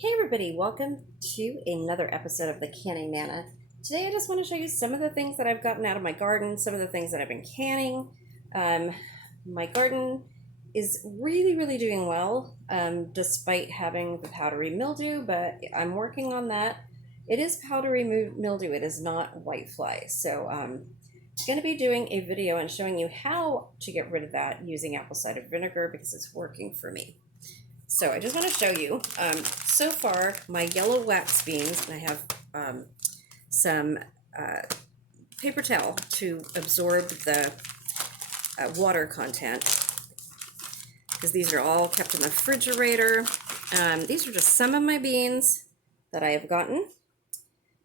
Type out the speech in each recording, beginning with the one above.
Hey everybody, welcome to another episode of the Canning Nana. Today I just want to show you some of the things that I've gotten out of my garden, some of the things that I've been canning. My garden is really doing well, despite having the powdery mildew, but I'm working on that. It is powdery mildew, it is not whitefly. So I'm going to be doing a video and showing you how to get rid of that using apple cider vinegar because it's working for me. So I just want to show you, so far, my yellow wax beans, and I have some paper towel to absorb the water content, because these are all kept in the refrigerator. These are just some of my beans that I have gotten.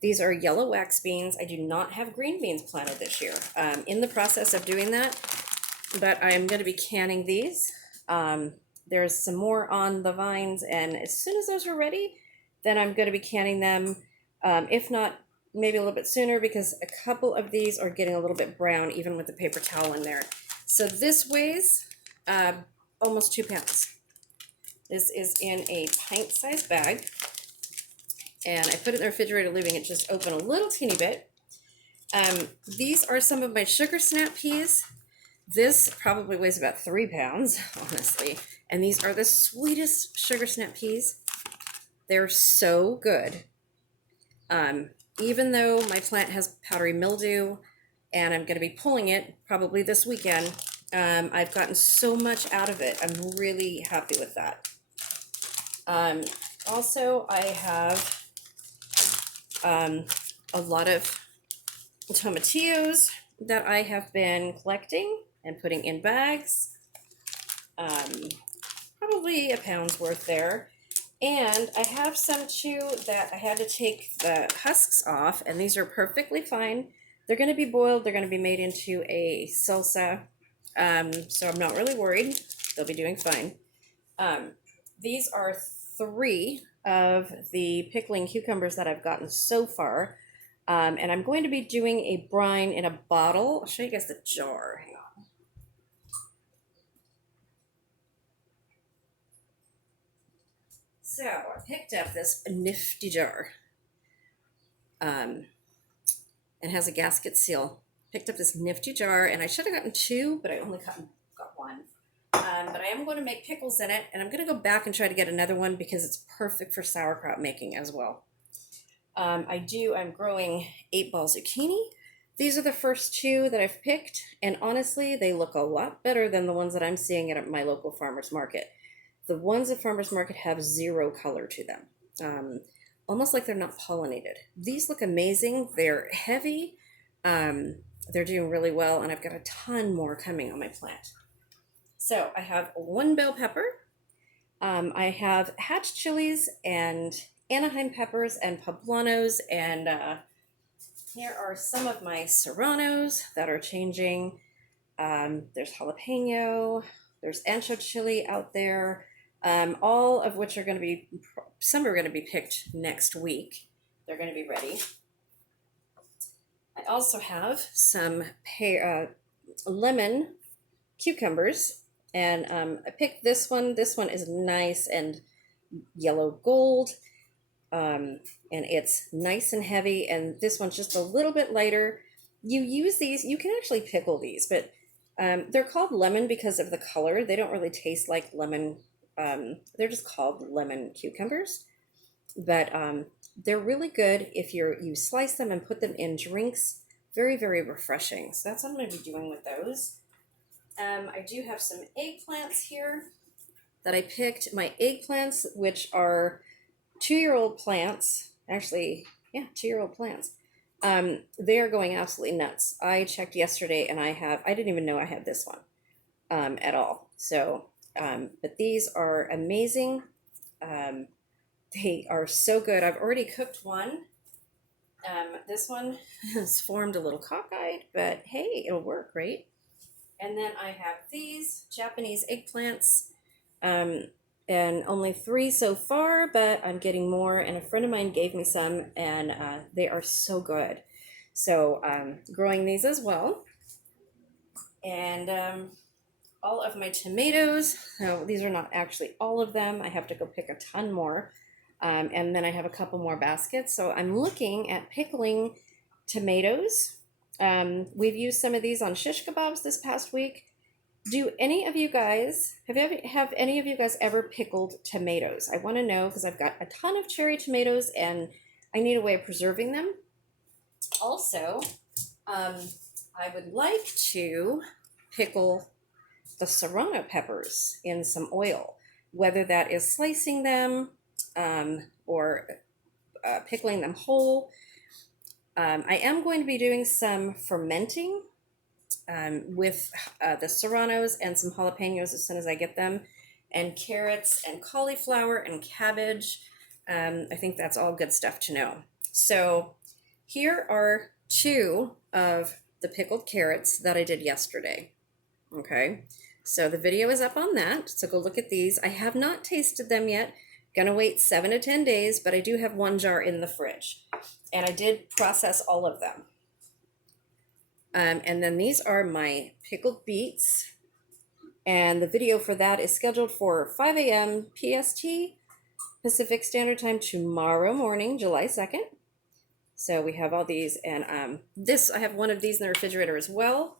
These are yellow wax beans. I do not have green beans planted this year. In the process of doing that, but I'm going to be canning these. There's some more on the vines, and as soon as those are ready, then I'm going to be canning them. If not, maybe a little bit sooner, because a couple of these are getting a little bit brown, even with the paper towel in there. So this weighs almost 2 pounds. This is in a pint-sized bag, and I put it in the refrigerator, leaving it just open a little teeny bit. These are some of my sugar snap peas. This probably weighs about 3 pounds, honestly. And these are the sweetest sugar snap peas. They're so good. Even though my plant has powdery mildew and I'm going to be pulling it probably this weekend, I've gotten so much out of it. I'm really happy with that. Also, I have a lot of tomatillos that I have been collecting and putting in bags. Probably a pound's worth there. And I have some too that I had to take the husks off, and these are perfectly fine. They're going to be boiled. They're going to be made into a salsa. So I'm not really worried. They'll be doing fine. These are 3 of the pickling cucumbers that I've gotten so far. And I'm going to be doing a brine in a bottle. I'll show you guys the jar. Hang on. So I picked up this nifty jar. It has a gasket seal. Picked up this nifty jar, and I should have gotten 2, but I only got 1. But I am going to make pickles in it, and I'm going to go back and try to get another one because it's perfect for sauerkraut making as well. I'm growing 8-ball zucchini. These are the first 2 that I've picked, and honestly, they look a lot better than the ones that I'm seeing at my local farmer's market. The ones at farmer's market have 0 color to them, almost like they're not pollinated. These look amazing. They're heavy. They're doing really well, and I've got a ton more coming on my plant. So I have 1 bell pepper. I have hatch chilies and Anaheim peppers and poblanos, and here are some of my serranos that are changing. There's jalapeno, there's ancho chili out there, all of which are going to be, some are going to be picked next week. They're going to be ready. I also have some lemon cucumbers, and I picked this one. This one is nice and yellow gold. And it's nice and heavy, and this one's just a little bit lighter. You use these, you can actually pickle these, but they're called lemon because of the color. They don't really taste like lemon. They're just called lemon cucumbers, but they're really good if you slice them and put them in drinks. Very refreshing. So that's what I'm going to be doing with those. I do have some eggplants here that I picked. My eggplants, which are 2-year-old plants, actually, yeah, 2-year-old plants. They are going absolutely nuts. I checked yesterday, and I didn't even know I had this one at all. So, but these are amazing. They are so good. I've already cooked one. This one has formed a little cockeyed, but hey, it'll work, right? And then I have these Japanese eggplants. And only 3 so far, but I'm getting more, and a friend of mine gave me some, and they are so good. So growing these as well. And all of my tomatoes, no, these are not actually all of them. I have to go pick a ton more. And then I have a couple more baskets. So I'm looking at pickling tomatoes. We've used some of these on shish kebabs this past week. Do any of you guys have any of you guys ever pickled tomatoes? I want to know because I've got a ton of cherry tomatoes and I need a way of preserving them. Also, I would like to pickle the serrano peppers in some oil, whether that is slicing them or pickling them whole. I am going to be doing some fermenting with the serranos and some jalapenos as soon as I get them, and carrots and cauliflower and cabbage. I think that's all good stuff to know. So here are two of the pickled carrots that I did yesterday. Okay, so the video is up on that, so go look at these. I have not tasted them yet. Gonna wait 7 to 10 days, but I do have one jar in the fridge, and I did process all of them. And then these are my pickled beets, and the video for that is scheduled for 5 a.m. PST, Pacific Standard Time, tomorrow morning, July 2nd. So we have all these, and I have one of these in the refrigerator as well.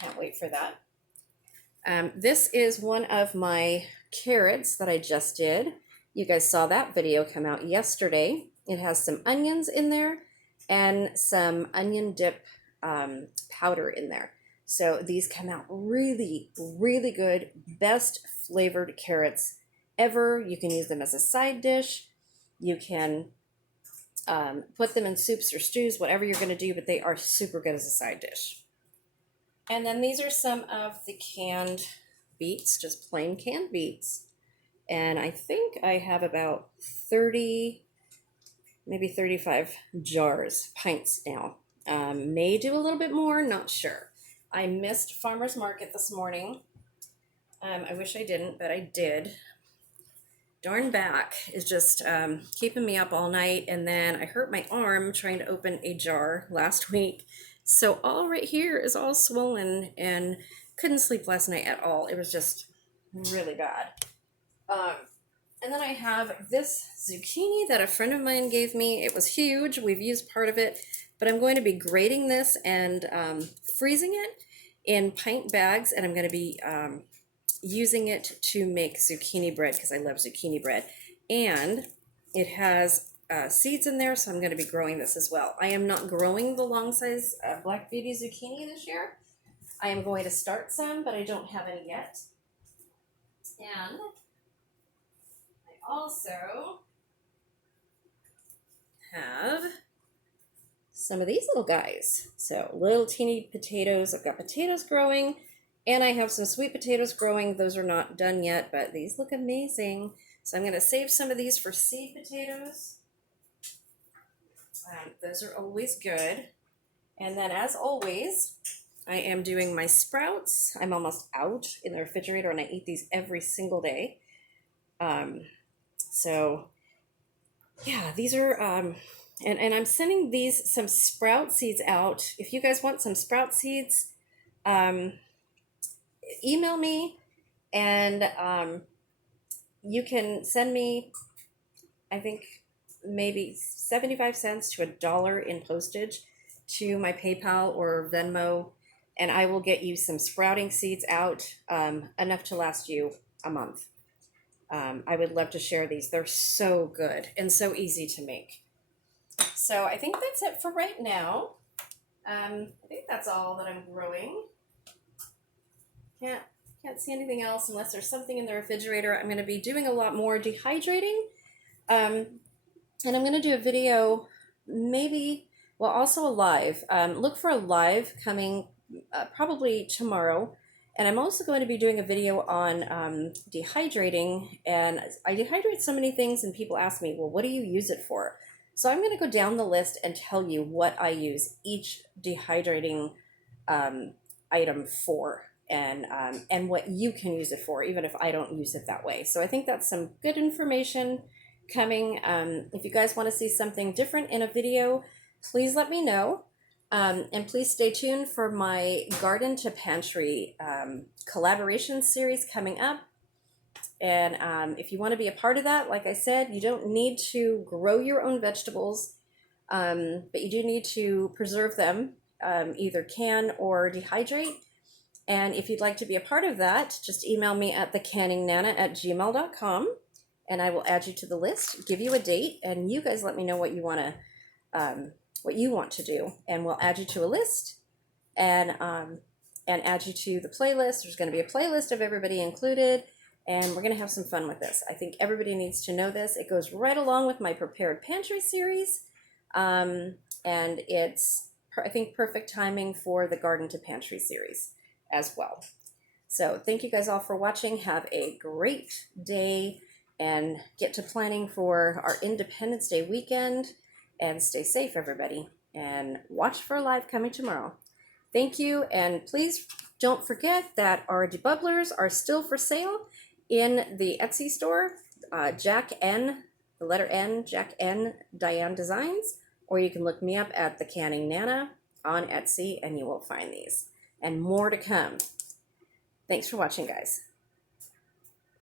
Can't wait for that. This is one of my carrots that I just did. You guys saw that video come out yesterday. It has some onions in there and some onion dip powder in there. So these come out really, really good. Best flavored carrots ever. You can use them as a side dish. You can put them in soups or stews, whatever you're going to do, but they are super good as a side dish. And then these are some of the canned beets, just plain canned beets. And I think I have about 30, maybe 35 jars, pints now. May do a little bit more, not sure. I missed farmer's market this morning. I wish I didn't, but I did. Darn back is just keeping me up all night. And then I hurt my arm trying to open a jar last week. So all right here is all swollen and couldn't sleep last night at all. It was just really bad. And then I have this zucchini that a friend of mine gave me. It was huge. We've used part of it, but I'm going to be grating this and freezing it in pint bags, and I'm going to be using it to make zucchini bread because I love zucchini bread. And it has seeds in there, so I'm going to be growing this as well. I am not growing the long size black beauty zucchini this year. I am going to start some, but I don't have any yet. And I also have some of these little guys. So little teeny potatoes. I've got potatoes growing, and I have some sweet potatoes growing. Those are not done yet, but these look amazing. So I'm going to save some of these for seed potatoes. Those are always good. And then, as always, I am doing my sprouts. I'm almost out in the refrigerator, and I eat these every single day. So, yeah, these are, and I'm sending these, some sprout seeds out. If you guys want some sprout seeds, email me, and you can send me, I think, maybe 75 cents to $1 in postage to my PayPal or Venmo, and I will get you some sprouting seeds out, enough to last you a month. I would love to share these. They're so good and so easy to make. So I think that's it for right now. I think that's all that I'm growing. Can't see anything else unless there's something in the refrigerator. I'm going to be doing a lot more dehydrating. And I'm going to do a video, maybe, well, also a live. Look for a live coming probably tomorrow. And I'm also going to be doing a video on dehydrating. And I dehydrate so many things, and people ask me, well, what do you use it for? So I'm going to go down the list and tell you what I use each dehydrating item for, and what you can use it for, even if I don't use it that way. So I think that's some good information coming. If you guys want to see something different in a video, please let me know. And please stay tuned for my Garden to Pantry collaboration series coming up. And if you want to be a part of that, like I said, you don't need to grow your own vegetables, but you do need to preserve them, either can or dehydrate. And if you'd like to be a part of that, just email me at thecanningnana@gmail.com, and I will add you to the list, give you a date, and you guys let me know what you want to do, and we'll add you to a list and add you to the playlist. There's going to be a playlist of everybody included, and we're going to have some fun with this. I think everybody needs to know this. It goes right along with my Prepared Pantry series, and it's, I think, perfect timing for the Garden to Pantry series as well. So thank you guys all for watching. Have a great day and get to planning for our Independence Day weekend, and stay safe, everybody, and watch for a live coming tomorrow. Thank you, and please don't forget that our debubblers are still for sale in the Etsy store, Jack N, the letter N, Jack N Diane Designs, or you can look me up at The Canning Nana on Etsy, and you will find these, and more to come. Thanks for watching, guys.